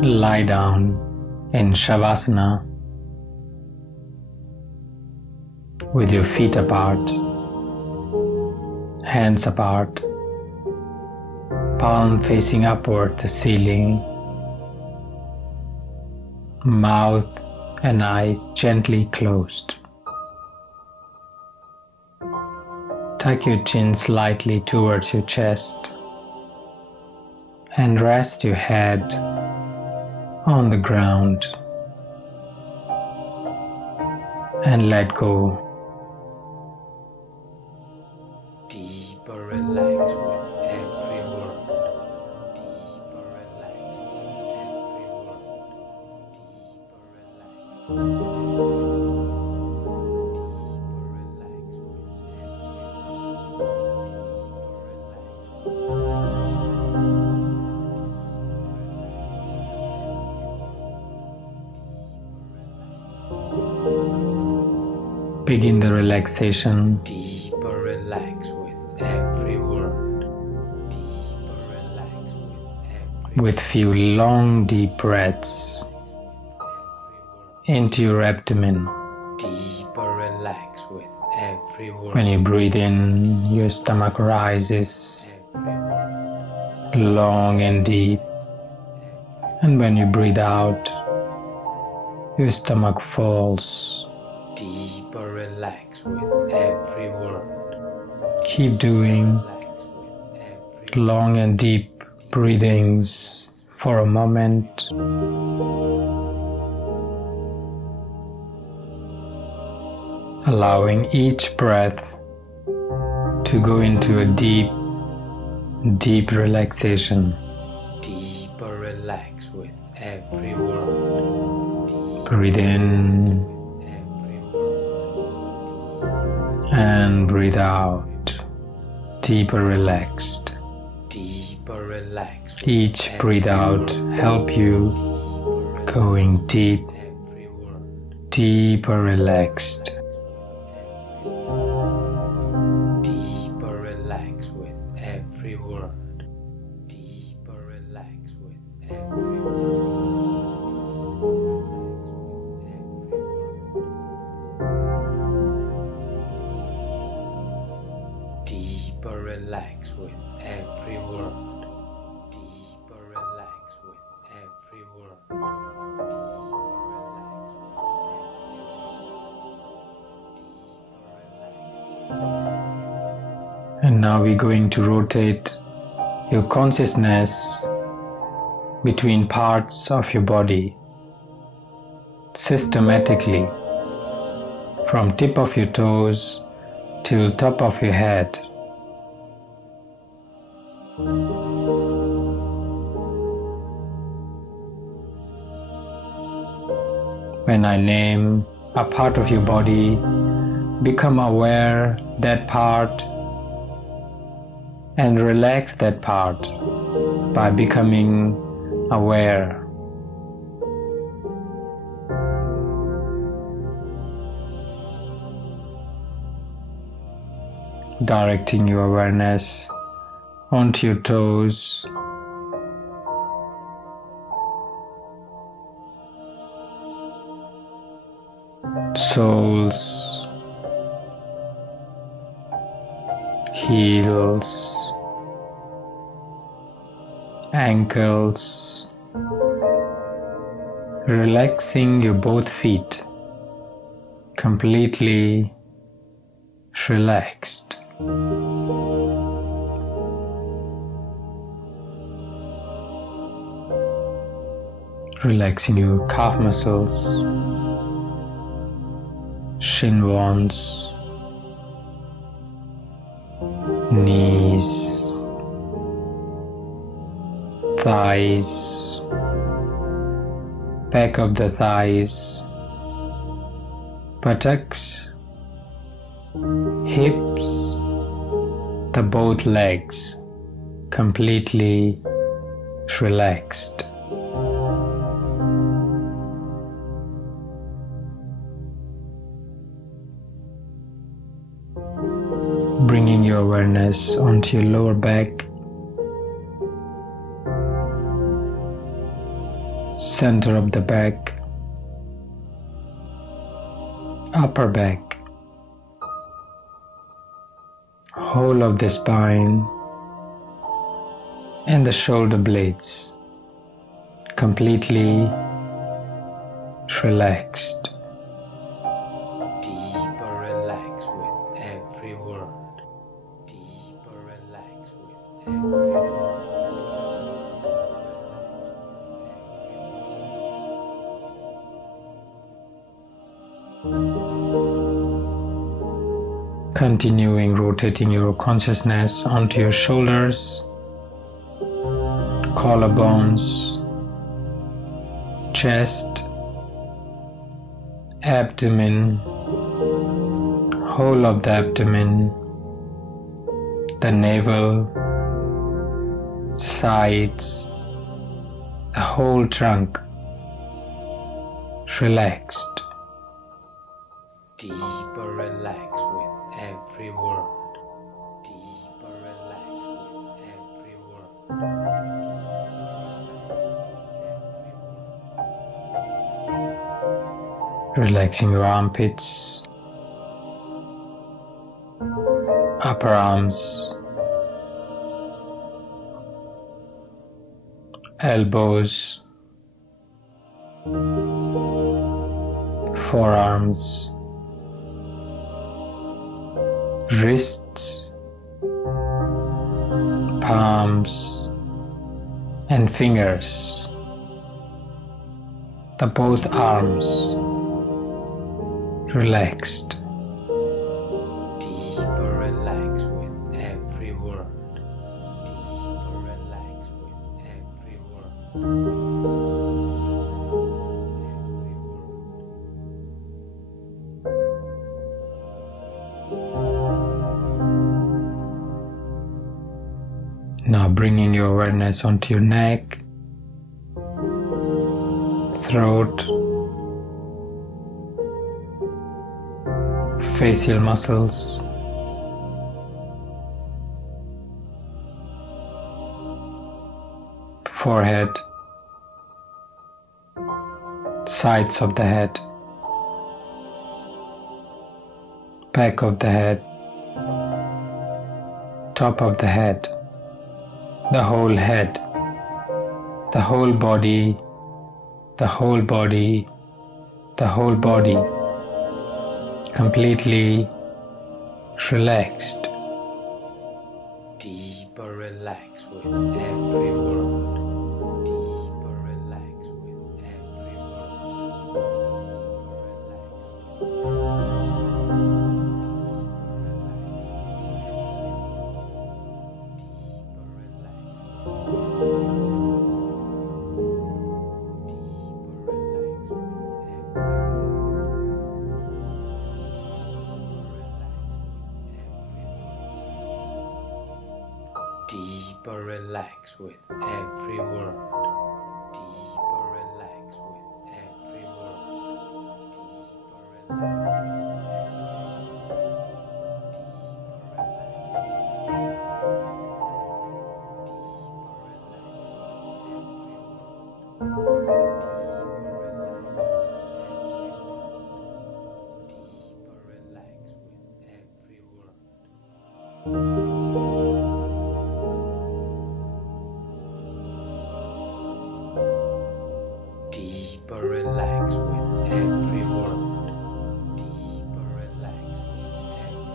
Lie down in Shavasana with your feet apart, hands apart, palm facing upward the ceiling, mouth and eyes gently closed. Tuck your chin slightly towards your chest and rest your head on the ground and let go. Deeper relax with every word. Deeper relax with every word. Deeper relax. Begin the relaxation. Deeper relax with every word. Deeper relax with every with few long deep breaths into your abdomen. Deeper relax with every word. When you breathe in, your stomach rises long and deep, and when you breathe out, your stomach falls. Deeper relax with every word. Keep doing long and deep breathings for a moment. Allowing each breath to go into a deep, deep relaxation. Deeper relax with every word. Breathe in and breathe out. Deeper relaxed. Deeper relax. Each breathe out help you going deep, deeper relaxed. Deeper relax with every word. Deeper relax with every word. Deeper relax with every word. Deeper relax with every word. And now we're going to rotate your consciousness between parts of your body systematically, from tip of your toes till top of your head. When I name a part of your body, become aware that part and relax that part by becoming aware. Directing your awareness onto your toes, soles, heels, ankles, relaxing your both feet, completely relaxed. Relaxing your calf muscles, shin bones, knees, thighs, back of the thighs, buttocks, hips, the both legs completely relaxed. bringing your awareness onto your lower back, center of the back, upper back, whole of the spine and the shoulder blades completely relaxed. Deeper relax with every word. Deeper relax with every word. Continuing rotating your consciousness onto your shoulders, collarbones, chest, abdomen, whole of the abdomen, the navel, sides, the whole trunk, relaxed. Deeper relax with every word. Deeper relax with every word. Relaxing your armpits, upper arms, elbows, forearms, wrists, palms and fingers, the both arms relaxed. Deeper relax with every word. Deeper relax with every word. Now bringing your awareness onto your neck, throat, facial muscles, forehead, sides of the head, back of the head, top of the head, the whole head, the whole body, the whole body, the whole body, completely relaxed. Deeper relax with every word. Deeper relax with every Deeper relax with every word. Deeper relax with every word. Deeper relax. Deeper relax with every word. Deeper relax with every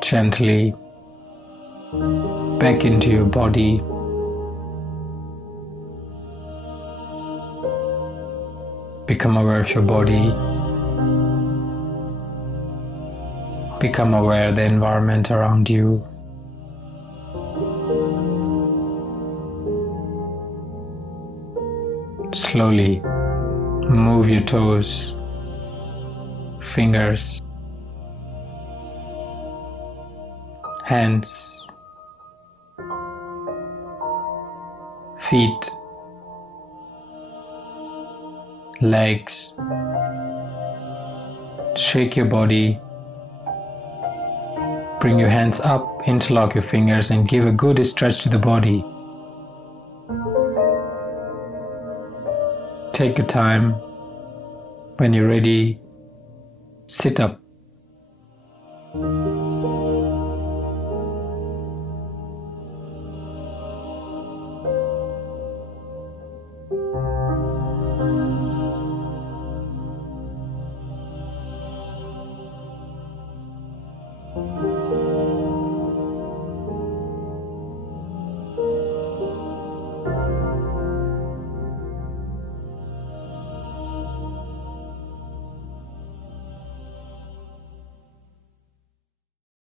Gently back into your body. Become aware of your body. Become aware of the environment around you. Slowly move your toes, fingers, hands, feet, legs. Shake your body. Bring your hands up, interlock your fingers and give a good stretch to the body. Take your time. When you're ready, sit up.